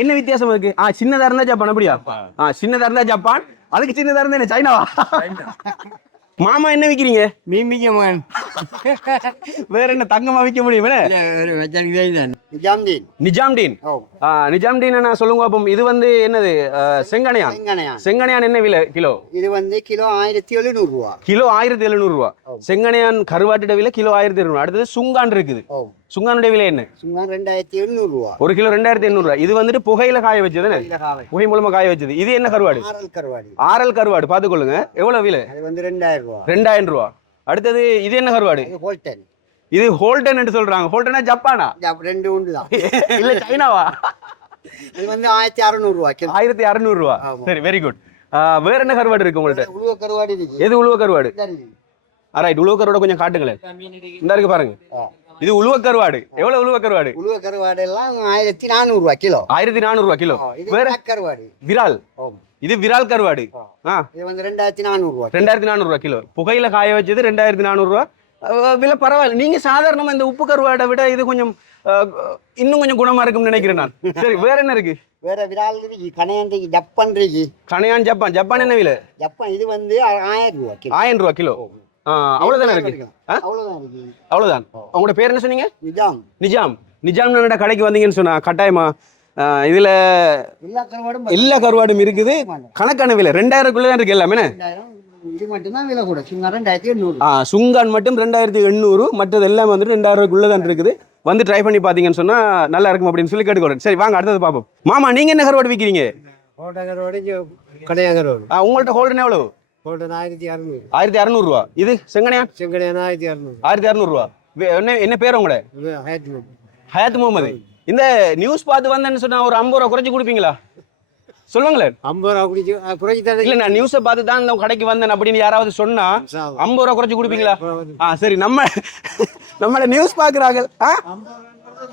என்ன வித்தியாசம் இருக்கு? ஆ சின்னதா இருந்தா ஜப்பான் அப்படியா? ஆ. சின்னதா இருந்தா ஜப்பான் அதுக்கு சின்னதா இருந்தா என்ன சைனாவா? மாமா என்ன விக்கிறீங்க? மீமிக்கமான் வேற என்ன தங்கமா விற்க முடியும் நிஜாம்தீன். ஆ, நிஜாம்டீன் என்ன சொல்லுங்க அப்போ இது வந்து என்னது செங்கனையான் செங்கனையா செங்கனையான் என்ன விலை கிலோ? இது வந்து கிலோ ஆயிரத்தி எழுநூறு ரூபா கிலோ ஆயிரத்தி எழுநூறு ரூபா செங்கனையான் கருவாட்டுட விலை கிலோ ஆயிரத்தி எழுநூறு. அடுத்தது சுங்கான் இருக்குது. சுங்கானுடைய விலை என்ன? சும்மா ரெண்டாயிரத்தி எழுநூறு ரூபா. ஒரு கிலோ ரெண்டாயிரத்தி எண்ணூறு ரூபா. இது வந்துட்டு புகையில காய வச்சது. புகை மூலமா காய வச்சது. இது என்ன கருவாடு? ஆரல் கருவாடி. ஆரல் கருவாடு. பார்த்துக்கொள்ளுங்க. எவ்வளவு விலை? அது வந்து ரெண்டாயிரம் ரூபா. ரெண்டாயிரம் ரூபா. அடுத்தது இது என்ன கருவாடு? ஹோல்டன். இது ஹோல்டன் என்று சொல்றாங்க. ஹோல்டனா ஜப்பானா? ஜப்- ரெண்டு உண்டு தான். இல்ல சைனாவா? இது வந்து ஆயிரத்தி அறுநூறு ரூபா. கிலோ. ஆயிரத்தி அறுநூறு ரூபா. ஆமா. சரி வெரி குட் வேற என்ன கருவாடு இருக்கு உங்கள்ட்ட? உழுவ கருவாடி எது உழுவ கருவாடு. ரைட் உழுவ கருவாடு கொஞ்சம் காட்டுங்களேன். இந்த இருக்கு பாருங்க. இது உழுவ கருவாடு எவ்வளவு உழுவ கருவாடு உழுவ கருவாடு எல்லாம் ஆயிரத்தி நானூறு ரூபா கிலோ. ஆயிரத்தி நானூறு ரூபா கிலோ வேற? கருவாடு விரால். இது விரால் கருவாடு. இது வந்து ரெண்டாயிரத்தி நானூறு ரூபா ரெண்டாயிரத்தி நானூறு ரூபா கிலோ. புகையில காய வச்சது ரெண்டாயிரத்தி நானூறு ரூபா அஹ் விலை பரவாயில்ல. நீங்க சாதாரணமா இந்த உப்பு கருவாடை விட இது கொஞ்சம் இன்னும் கொஞ்சம் குணமா இருக்கும்னு நினைக்கிறேன் நான். சரி வேற என்ன இருக்கு? வேற விரால் இருக்கு கனையான் இருக்கு ஜப்பான் இருக்கு. கனையான் ஜப்பான். ஜப்பான் என்ன விலை? ஜப்பான் இது வந்து ஆயிரம் ரூபா கிலோ. ஆயிரம் ரூபா கிலோ. அவ்வளவுதானே இருக்கு? ஆ? அவ்வளவுதான் உங்களோட பேர் என்ன சொன்னீங்க? நிஜாம். நிஜாம். நிஜாம் கடைக்கு வந்தீங்கன்னு சொன்னா கட்டாயமா? இதுல எல்லா கருவாடும் எல்லா கருவாடும் இருக்குது. கணக்கான விலை ரெண்டாயிரக்குள்ள தான் இருக்கு எல்லாமே. சுங்கான் மட்டும் ரெண்டாயிரத்தி எண்ணூறு மற்றது எல்லாம் வந்துட்டு ரெண்டாயிரம் ரூபாய்க்குள்ள தான் இருக்குது. வந்து ட்ரை பண்ணி பார்த்தீங்கன்னு சொன்னா நல்லா இருக்கும் அப்படின்னு சொல்லி கேட்டுக்கிறேன். சரி வாங்க அடுத்தது பார்ப்போம். மாமா நீங்க என்ன கருவாடு விற்கிறீங்க உங்கள்ட்ட ஹோல்டன் எவ்வளவு? ஆயிரத்தி அறுநூறு ஆயிரத்தி அறநூறுவா இது செங்கனையான் செங்கடையான ஆயிரத்தி அறுநூறு ஆயிரத்தி அறநூறுவா என்ன என்ன பேர் உங்களோட ஹயாத் முகமது இந்த நியூஸ் பார்த்து வந்தேன்னு சொன்னா ஒரு ஐம்பது ரூபா குறைச்சு கொடுப்பீங்களா சொல்லுங்களேன் ஐம்பது ரூபா குடிச்சு குறைச்சி தரேன் இல்ல நான் நியூஸை பார்த்து தான் இந்த கடைக்கு வந்தேன் அப்படின்னு யாராவது சொன்னா ஐம்பது ரூபா குறைச்சு கொடுப்பீங்களா ஆ சரி நம்ம நம்மள நியூஸ் பாக்குறாங்க ஆ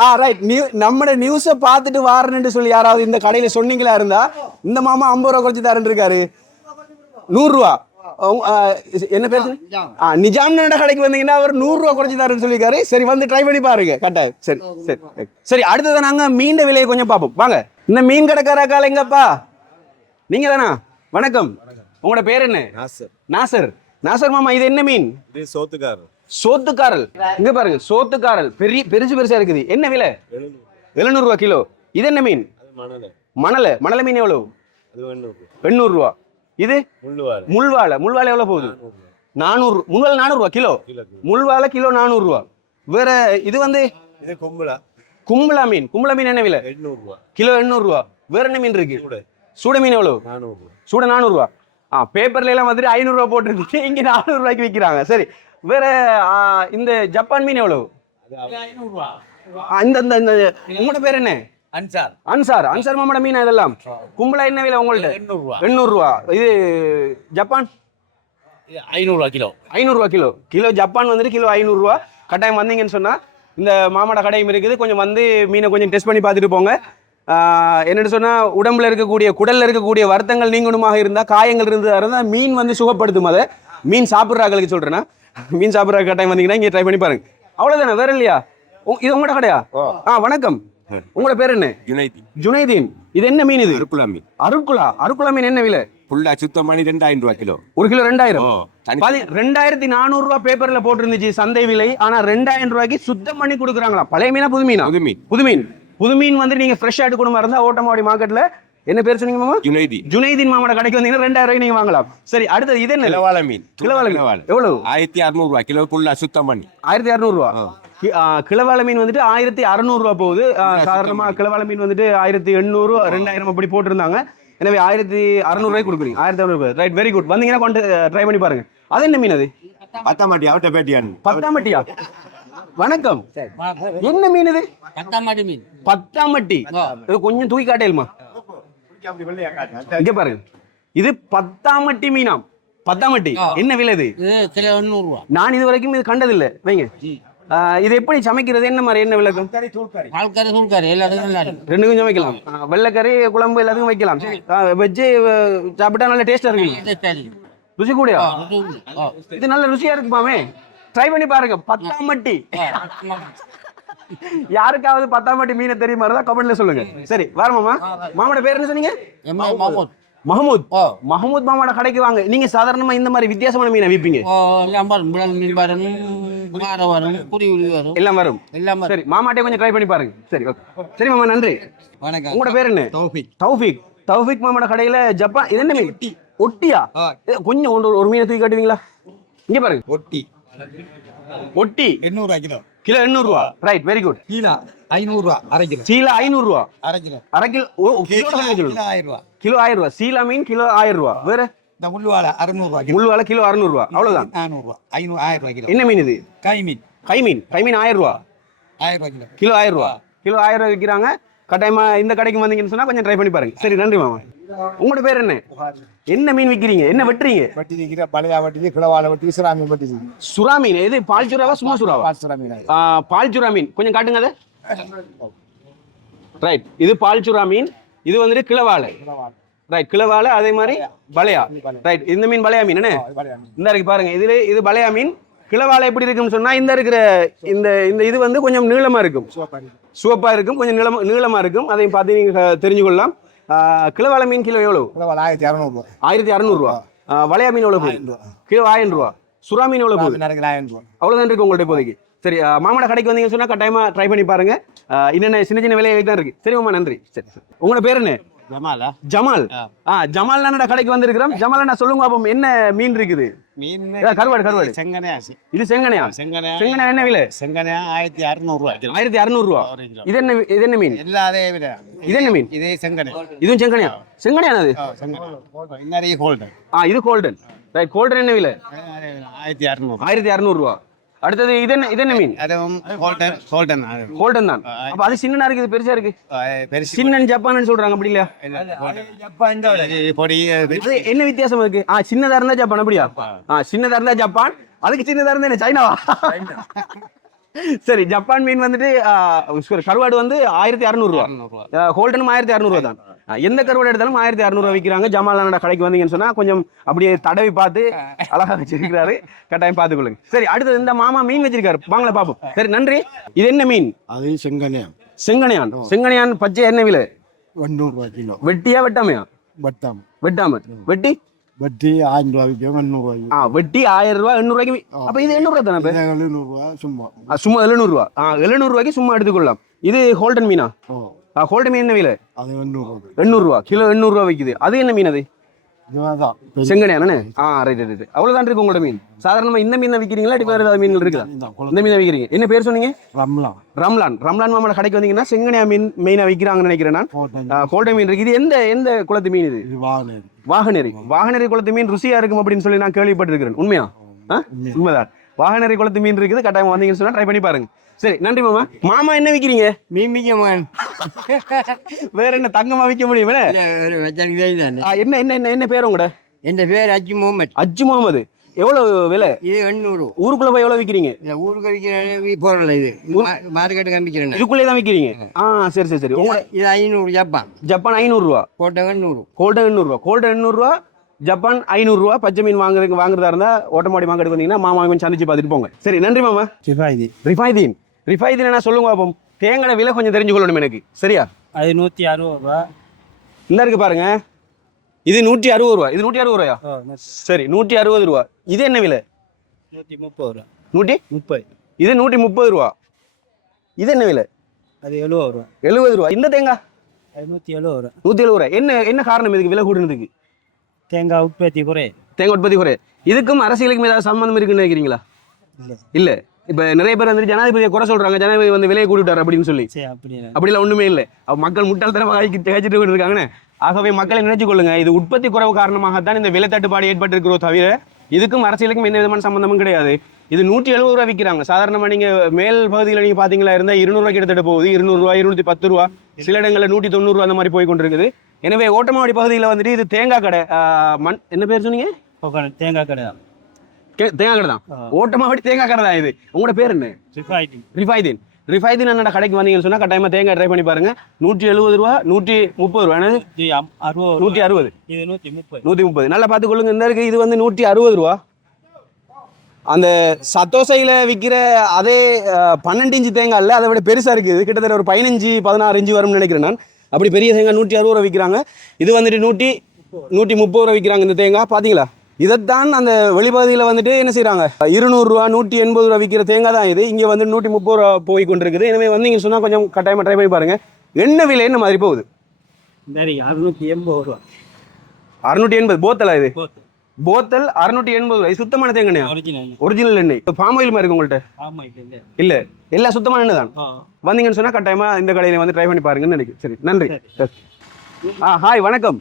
ஆ ரைட் நியூ நம்மட நியூஸை பார்த்துட்டு வாரேன்னு சொல்லி யாராவது இந்த கடையில சொன்னீங்களா இருந்தா இந்த மாமா ஐம்பது ரூபா குறைச்சு தரேன் இருக்காரு நூறுரூவா என்ன? ஆ நிஜாம் கடைக்கு வந்தீங்கன்னா அவர் நூறுரூவா குறைச்சு தரேன்னு சொல்லியிருக்காரு. சரி வந்து ட்ரை பண்ணி பாருங்க. கரெக்டாக சரி சரி சரி. அடுத்தது நாங்க மீன் விலையை கொஞ்சம் பார்ப்போம். வாங்க. இந்த மீன் கடைக்கார கால எங்கப்பா? நீங்க தானா வணக்கம். உங்களோட பேர் என்ன? நாசர். நாசர். நாசர் மாமா இது என்ன மீன்? இது சோத்துக்காரர். சோத்துக்காரல். இங்க பாருங்க சோத்துக்காரல். பெரிய பெருசு பெருசா இருக்குது. என்ன விலை? எழுநூறு. ரூபா கிலோ. இது என்ன மீன்? மணல. மணல. மணல மீன் எவ்வளவு? எண்ணூறு. ரூபா இது? முள்வாழை முள்வாழை எவ்வளவு போகுது? நானூறு. முள்வாழை நானூறு ரூபா கிலோ? முள்வாழை கிலோ. நானூறு ரூபா வேற இது வந்து? இது கொம்புலா. கும்பலா மீன். கும்பலா மீன் என்ன விலை? எண்ணூறு ரூபா கிலோ எண்ணூறு ரூபா வேற என்ன மீன் இருக்கு? சூட. மீன் எவ்வளவு? நானூறு ரூபா சூட நானூறு ரூபா ஆ பேப்பர்ல எல்லாம் வந்துட்டு ஐநூறு ரூபா போட்டுருந்துச்சு இங்க நானூறு ரூபாய்க்கு விற்கிறாங்க சரி. வேற இந்த ஜப்பான் மீன் எவ்வளவு? ஆ, இந்த இந்த இந்த உங்களோட பேர் என்ன? அன்சார். அன்சார். அன்சார் மாமோட மீன் இதெல்லாம்? கும்பலா என்ன விலை உங்கள்ட்ட? எண்ணூறுரூவா எண்ணூறு ரூபா இது ஜப்பான்? ஐநூறுரூவா கிலோ. ஐநூறுரூவா கிலோ. கிலோ ஜப்பான் வந்துட்டு கிலோ ஐநூறுரூவா கட்டாயம் வந்தீங்கன்னு சொன்னால் இந்த மாமாட கடையும் இருக்குது. கொஞ்சம் வந்து மீனை கொஞ்சம் டெஸ்ட் பண்ணி பார்த்துட்டு போங்க. என்னன்னு சொன்னால் உடம்புல இருக்கக்கூடிய குடல்ல இருக்கக்கூடிய வருத்தங்கள் நீங்கணுமாக இருந்தால் காயங்கள் இருந்ததாக இருந்தால் மீன் வந்து சுகப்படுத்தும் அதை. மீன் சாப்பிட்றாங்களுக்கு சொல்கிறேன்னா மீன் சாப்பிட்ற கட்டாயம் வந்தீங்கன்னா இங்கே ட்ரை பண்ணி பாருங்க. அவ்வளோதானே வேற இல்லையா? உ- இது உங்களோட கடையா? ஆ வணக்கம். உங்களோட பேர் என்ன? யுனைத்தி ஜுனைதீன். இது என்ன மீன் இது? அருக்குலாமி அருக்குலா அருக்குலா மீன் என்ன விலை? ஃபுல்லா சுத்தம் பண்ணி ரெண்டாயிரம் ரூபா கிலோ. ஒரு கிலோ ரெண்டாயிரம். ரெண்டாயிரத்தி நானூறு ரூபாய் பேப்பர்ல போட்டிருந்துச்சு சந்தை விலை. ஆனா ரெண்டாயிரம் ரூபாய்க்கு சுத்தம் பண்ணி கொடுக்குறாங்களா? பழைய மீனா புது மீனா? புது மீன். புது மீன். புது மீன் வந்து நீங்க ஃப்ரெஷ்ஷா எடுக்கணுமா இருந்தா ஓட்டமாடி மார்க்கெட்ல என்ன பேர் சொன்னீங்க மாமா? யுனைதி ஜுனைதீன் மாமாட கடைக்கு வந்தீங்கன்னா ரெண்டாயிரம் ரூபாய்க்கு நீங்க வாங்கலாம். சரி அடுத்தது இது என்ன கிலோவால மீன். கிலோவால மீன். எவ்வளவு? ஆயிரத்தி அறுநூறு ரூபா கிலோ ஃபுல்லா சுத்தம் பண்ணி. ஆயிரத்தி இரநூறுவா கிளவால மீன் வந்துட்டு ஆயிரத்தி அறநூறுவா போகுது. ஆ, சாதாரணமா கிளவால மீன் வந்துட்டு ஆயிரத்தி எண்ணூறு ரெண்டாயிரம் அப்படி போட்டிருந்தாங்க. எனவே ஆயிரத்தி அறநூறுவாய்க்கு கொடுக்குறீங்க. ஆயிரத்தி அறநூறு ரைட் வெரி குட் வந்தீங்கன்னா கொண்டு ட்ரை பண்ணி பாருங்க. அது என்ன மீன் அது? பத்தாமாட்டி அவட்ட பேட்டியான் பத்தாமட்டியா வணக்கம். என்ன மீன் இது? பத்தாமாடி மீன். பத்தாமட்டி இது கொஞ்சம் தூக்கி காட்டேலுமா? இங்க பாருங்க. இது பத்தாமட்டி மீனாம் பத்தாமட்டி என்ன விலை இது? நான் இது வரைக்கும் இது கண்டதில்ல. வைங்க. இது எப்படி சமைக்கிறது? என்ன மாதிரி என்ன விளக்கம்? ஆள்கறி சூழ்கறி எல்லாத்துக்கும் நல்லா இருக்கு ரெண்டுக்கும் சமைக்கலாம். வெள்ளைக்கறி குழம்பு எல்லாத்துக்கும் வைக்கலாம். சரி. வெஜ்ஜு சாப்பிட்டா நல்ல டேஸ்டா இருக்கும்? இது சரி ருசி கூடயா? இது நல்ல ருசியா இருக்குமாமே? ட்ரை பண்ணி பாருங்க. பத்தாமட்டி. ஆ. யாருக்காவது பத்தாம் பாட்டி மீனை தெரியுமா இருந்தா கமெண்ட்ல சொல்லுங்க. சரி வர மாமா. மாமாட பேர் என்ன சொன்னீங்க? மாமூத் மஹமூத். ஓ மஹமூத் மாமாட கடைக்கு வாங்க. நீங்க சாதாரணமா இந்த மாதிரி வித்தியாசமான மீனை விப்பீங்க. ஓ எல்லாம் வரும். எல்லாம் சரி மாமாட்டே கொஞ்சம் ட்ரை பண்ணி பாருங்க. சரி ஓகே சரி மாமா நன்றி. வணக்கம். உங்களோட பேர் என்ன? தௌஃபிக். தௌஃபிக். தௌஃபிக் மாமாட கடையில ஜப்பான் இது என்ன மீன்? ஒட்டியா? கொஞ்சம் ஒரு மீனை தூக்கி காட்டுவீங்களா? இங்க பாருங்க. ஒட்டி. ஒட்டி. எண்ணூறுவா கிலோ. கிலோ எண்ணூறு ரூபா ரைட் வெரி குட் கீழா ஐநூறுரூவா அரை கிலோ. சீலா ஐநூறு ரூபா அரை கிலோ. அரை கிலோ ஓ, கிலோ ஆயிரம் ரூபா கிலோ ஆயிரம் ரூபா சீலா மீன் கிலோ ஆயிரம் ரூபா வேற? இந்த முள்ளுவாழை அறுநூறுவா கிலோ. முள் வேலை கிலோ அறுநூறு ரூபா அவ்வளவுதான். நானூறுரூவா ஐநூறு ஆயிரம் ரூபா கிலோ. என்ன மீன் இது? கை மீன். கை மீன். கை மீன் ஆயிரம் ரூபா ஆயிரம் ரூபா கிலோ. கிலோ ஆயிரம் ரூபா கிலோ ஆயிரம் ரூபா விற்கிறாங்க. கட்டாயமா இந்த கடைக்கு வந்தீங்கன்னு சொன்னா கொஞ்சம் ட்ரை பண்ணி பாருங்க. சரி நன்றி மாமா. உங்களோட பேர் என்ன? என்ன மீன் விற்கிறீங்க என்ன வெட்டுறீங்க? வட்டி நிற்கிற பழைய வட்டி கிளவாழை வட்டி சிராமி வட்டி சுறா மீன். எது? பால் சுறாவா சும்மா சுறாவா? பால் சிராமி ஆ, பால் சுறா மீன். கொஞ்சம் காட்டுங்க அதை. ரைட் இது பால் சுறா மீன். இது வந்துட்டு கிளவாழை ரைட் கிளவாழை அதே மாதிரி பலையா ரைட் இந்த மீன் பலையா மீன் என்ன? இந்த இருக்கு பாருங்க. இதுல இது பலையா மீன். கிளவாழை எப்படி இருக்குன்னு சொன்னா இந்த இருக்கிற இந்த இந்த இது வந்து கொஞ்சம் நீளமா இருக்கும். சிவப்பா இருக்கும். கொஞ்சம் நீளமா நீளமா இருக்கும். அதையும் பார்த்து நீங்க தெரிஞ்சு கொள்ளலாம் கிளவாழை மீன் கிலோ எவ்வளவு? ஆயிரத்தி இரநூறுவா ஆயிரத்தி அறுநூறுவா. வளையா மீன் எவ்வளவு போகுது? கிலோ ஆயிரம் ரூபா. சுறா மீன் எவ்வளவு போகுது? நேரத்தில் ஆயிரம் ரூபா. அவ்வளவுதான் இருக்கு உங்கள்ட்ட இப்போதைக்கு? சரி மாமாட கடைக்கு வந்தீங்கன்னு சொன்னா கட்டாயமா ட்ரை பண்ணி பாருங்க. என்னென்ன சின்ன சின்ன விலைகள் தான் இருக்கு. சரி மாமா நன்றி. சரி. உங்களோட பேர் என்ன? ஜமாலா? ஜமால். ஆ. ஜமால் அண்ணா கடைக்கு வந்திருக்கிறோம். ஜமால் அண்ணா சொல்லுங்க அப்போ என்ன மீன் இருக்குது? மீன் கருவாடு கருவாடு. செங்கனையா இது செங்கனையா? செங்கனையா. செங்கனை என்ன விலை? செங்கனையா ஆயிரத்தி அறுநூறுவா. கிலோ ஆயிரத்தி அறுநூறுவா. ஒரு கிலோ இது என்ன இது என்ன மீன்? எல்லா அதே விட இது என்ன மீன்? இதே செங்கனை இதுவும் செங்கனையா? செங்கனையானது செங்கனை நிறைய ஹோல்டர் ஆ இது கோல்டன். ரைட் கோல்டன் என்ன விலை? ஆயிரத்தி அறுநூறு. ஆயிரத்தி அறுநூறுவா. அடுத்தது இது என்ன இது என்ன மீன்? அதுவும் ஹோல்டர் ஹோல்டன் கோல்டன் தான். அப்ப அது சின்னனா இருக்கு இது பெருசா இருக்கு? பெருசு. சின்னன் ஜப்பான்னு சொல்றாங்க அப்படி இல்லையா? பொடி அது என்ன வித்தியாசம் இருக்கு? ஆ சின்னதா இருந்தா ஜப்பான் அப்படியா? ஆ. சின்னதா இருந்தா ஜப்பான் அதுக்கு சின்னதா இருந்தா என்ன சைனாவா? சரி ஜப்பான் மீன் வந்துட்டு கருவாடு வந்து ஆயிரத்தி அறுநூறுவா. ஹோல்டனும் ஆயிரத்தி அறுநூறுவா தான். எந்த கருவாடு எடுத்தாலும் ஆயிரத்தி அறுநூறுவா விற்கிறாங்க ஜமாலானோட கடைக்கு வந்தீங்கன்னு சொன்னா கொஞ்சம் அப்படியே தடவி பார்த்து அழகா வச்சிருக்கிறாரு. கட்டாயம் பார்த்துக்கொள்ளுங்க. சரி அடுத்தது இந்த மாமா மீன் வச்சிருக்காரு. வாங்கள பாப்போம் சரி நன்றி. இது என்ன மீன்? அது செங்கனையா செங்கனையான். செங்கனையான் பச்சை என்ன விலை? வெட்டியா வெட்டாமையா? பட்டாம் வெட்டாம. வெட்டி? வட்டி ஆயிரம் ரூபா விற்கும் எண்ணூறுவா ஆ வெட்டி ஆயிரம் ரூபாய் எண்ணூறு ரூபாய்க்கு வி- அப்ப இது எண்ணூறு ரூபாய் தானே? எழுநூறுவா சும்மா. சும்மா எழுநூறு ரூபா ஆ எழுநூறு ரூபாய்க்கு சும்மா எடுத்துக்கொள்ளலாம். இது ஹோல்டன் மீனா? ஓ ஆ ஹோல்டன் மீன் என்ன விலை? அது எண்ணூறு ரூபா. கிலோ எண்ணூறு ரூபா விற்குது அது என்ன மீன் அது? செங்கனையானே ஆ ரைட் ரைட் அவ்வளவுதான் இருக்கு உங்களோட மீன். சாதாரணமா இந்த மீன் விற்கிறீங்களா வேற ஏதாவது மீன்கள் இருக்குதா இந்த மீன் விற்கிறீங்க என்ன பேர் சொன்னீங்க? ரம்லான். ரம்லான். மாமோட கடைக்கு வந்தீங்கன்னா செங்கனையா மீன் மெயினா விற்கிறாங்கன்னு நினைக்கிறேன் நான். ஹோல்டன் மீன் இருக்கு. இது எந்த எந்த குளத்து மீன் இது? வாகனேரி. வாகனேரி. குளத்து மீன் ருசியா இருக்கும் அப்படின்னு சொல்லி நான் கேள்விப்பட்டிருக்கிறேன். உண்மையா? உண்மைதான். வாகனேரி குளத்து மீன் இருக்குது கட்டாயம் வந்தீங்கன்னு சொன்னா ட்ரை பண்ணி பாருங்க. சரி நன்றி மாமா. மாமா என்ன விற்கிறீங்க மீன். மிக்க வேற என்ன தங்கமா விற்க முடியும் என்ன? என்ன என்ன என்ன என்ன பேர் உங்களோட என் பேர் அஜி முகமது. அஜ்ஜு முகமது. எவ்வளவு விலை? இது எண்ணூறு. ஊருக்குள்ள போய் எவ்வளவு விற்கிறீங்க ஊருக்கு விற்கிற போடல இது. மார்க்கெட்டு காமிக்கிறேன். இதுக்குள்ளே தான் விற்கிறீங்க ஆ. சரி சரி சரி. இது ஐநூறு ஜப்பான். ஜப்பான் ஐநூறுரூவா போட்ட எண்ணூறு. கோல்டன் எண்ணூறுரூவா கோல்டன் எண்ணூறுரூவா ஜப்பான் ஐநூறுரூவா பச்சை மீன் வாங்குறதுக்கு வாங்குறதா இருந்தா ஓட்டமாடி மார்க்கெட்டுக்கு வந்தீங்கன்னா மாமா மீன் சந்திச்சு பார்த்துட்டு போங்க. சரி நன்றி மாமா. சிவாஜி ரிஃபைதீன் ரிஃபைதீன் என்ன சொல்லுங்க பாப்போம். தேங்காய் விலை கொஞ்சம் தெரிஞ்சுக்கொள்ளணும் எனக்கு. சரியா? அது நூற்றி அறுபது ரூபா. இந்த இருக்கு பாருங்க. இது நூற்றி அறுபது ரூபா. இது நூற்றி அறுபது ரூபாயா? சரி நூற்றி அறுபது ரூபா. இது என்ன விலை? நூற்றி முப்பது ரூபா. நூற்றி முப்பது. இது நூற்றி முப்பது ரூபா. இது என்ன விலை? அது எழுபது ரூபா. எழுபது ரூபா. இந்த தேங்காய்? நூற்றி எழுபது ரூபா. நூற்றி எழுபது ரூபா. என்ன என்ன காரணம் இதுக்கு? விலை கூடுனதுக்கு? தேங்காய் உற்பத்தி குறை. தேங்காய் உற்பத்தி குறை. இதுக்கும் அரசியலுக்கும் ஏதாவது சம்பந்தம் இருக்குன்னு நினைக்கிறீங்களா? இல்லை. இப்ப நிறைய பேர் வந்துட்டு ஜனாதிபதியை குறை சொல்றாங்க ஜனாதிபதி வந்து விலையை கூட்டிட்டார் அப்படின்னு சொல்லி. சரி அப்படின்னா அப்படிலாம் ஒண்ணுமே இல்லை. மக்கள் முட்டாள்தனமாக திகைச்சிட்டு இருக்காங்கன்னு. ஆகவே மக்களை நினைச்சு கொள்ளுங்க இது உற்பத்தி குறைவு காரணமாகத்தான் இந்த விலை தட்டுப்பாடு ஏற்பட்டிருக்கிறோ தவிர இதுக்கும் அரசியலுக்கும் எந்த விதமான சம்பந்தமும் கிடையாது. இது நூற்றி எழுபது ரூபா விற்கிறாங்க சாதாரணமா நீங்க மேல் பகுதியில் நீங்க பாத்தீங்களா இருந்தா இருநூறுவா கிட்டத்தட்ட போகுது. இருநூறு ரூபா இருநூத்தி பத்து ரூபா. சில இடங்களில் நூற்றி தொண்ணூறு ரூபா அந்த மாதிரி போய் கொண்டிருக்குது. எனவே ஓட்டமாவடி பகுதியில் வந்துட்டு இது தேங்காய் கடை. மண் என்ன பேர் சொன்னீங்க? தேங்காய் கடை தான். தேங்காய் கடை தான். ஓட்டமாவடி தேங்காய் கடை தான் இது. உங்களோட பேர் என்ன? ரிஃபைதீன் ரிஃபைதீன் அண்ணா கடைக்கு வந்தீங்கன்னு சொன்னா கட்டாயமா தேங்காய் ட்ரை பண்ணி பாருங்க. நூற்றி எழுபது ரூபா நூற்றி முப்பது ரூபா. அறுபது நூற்றி அறுபது. இது நூற்றி முப்பது. நூற்றி முப்பது. நல்லா பார்த்துக்கொள்ளுங்க இந்த இருக்கு இது வந்து நூற்றி அறுபது ரூபா. அந்த சத்தோசையில் விற்கிற அதே பன்னெண்டு இன்ச்சு தேங்காய் இல்லை அதை விட பெருசாக இருக்குது கிட்டத்தட்ட ஒரு பதினஞ்சு பதினாறு இன்ச்சு வரும்னு நினைக்கிறேன் நான். அப்படி பெரிய தேங்காய் நூற்றி அறுபது ரூபா விற்கிறாங்க. இது வந்துட்டு நூற்றி நூற்றி முப்பது ரூபா விற்கிறாங்க இந்த தேங்காய். பார்த்தீங்களா இதைத்தான் அந்த வெளிப்பகுதியில் வந்துட்டு என்ன செய்கிறாங்க இருநூறுவா நூற்றி எண்பது ரூபா விற்கிற தேங்காய் தான் இது. இங்கே வந்து நூற்றி முப்பது ரூபா போய் கொண்டிருக்குது. எனவே வந்தீங்கன்னு சொன்னால் கொஞ்சம் கட்டாயமாக ட்ரை பண்ணி பாருங்கள் எண்ணெய் விலை என்ன மாதிரி போகுது? அறுநூத்தி எண்பது ரூபா. அறுநூற்றி எண்பது போத்தலா இது? போத்தல் அறுநூற்றி எண்பது ரூபாய். சுத்தமான தேங்காய் ஒரிஜினல் எண்ணெய். பாம் ஆயில் மாதிரி உங்கள்கிட்ட இல்லை. எல்லாம் சுத்தமான எண்ணெய் தான். வந்தீங்கன்னு சொன்னா கட்டாயமா இந்த கடையில வந்து ட்ரை பண்ணி பாருங்கன்னு நினைக்கிறேன். சரி நன்றி. ஆ ஹாய் வணக்கம்.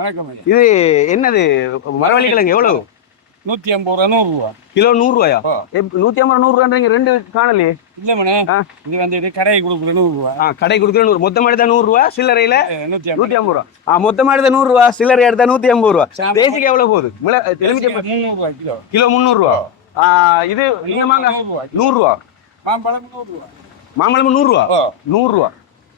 வணக்கம் இது என்னது? மரவள்ளி கிழங்கு எவ்வளவு? நூத்தி ஐம்பது ரூபா நூறு ரூபா. கிலோ நூறு. எப்- நூத்தி ஐம்பது நூறு ரூபான்றீங்க ரெண்டு காணலையே இல்ல மணி ஆ. இது வந்து கடையை கொடுக்குற நூறு ரூபா. ஆ கடை கொடுக்குற நூறு மொத்தமா எடுத்தா நூறு ரூபா சில்லறையில நூத்தி ஐம்பது. நூத்தி ஐம்பது ரூபா. ஆ மொத்தமா எடுத்தா நூறு ரூபா சில்லறை எடுத்தா நூத்தி ஐம்பது ரூபா. தேசிக்கு எவ்வளவு போகுது? மிள- எலுமிச்சை முந்நூறு ரூபாய் கிலோ. கிலோ முந்நூறு ரூபா. ஆ, இது நீங்க மாங்க நூறு ரூபாய் நூறு ரூபா. மாம்பழம் நூறு ரூபா. மாம்பழம் நூறு ரூபா. ஓ. நூறு ரூபா.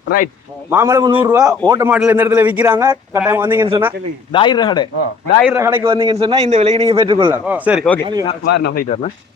ரைட் மாம்பழம் நூறு ரூபா ஓட்ட மாடல் இந்த இடத்துல விற்கிறாங்க கட்டாயம் வந்தீங்கன்னு சொன்னா தாயிர கடை. தாயிர கடைக்கு வந்தீங்கன்னு சொன்னா இந்த விலையை நீங்க பெற்றுக்கொள்ளலாம். சரி ஓகே. வரணும் போயிட்டு வரணும்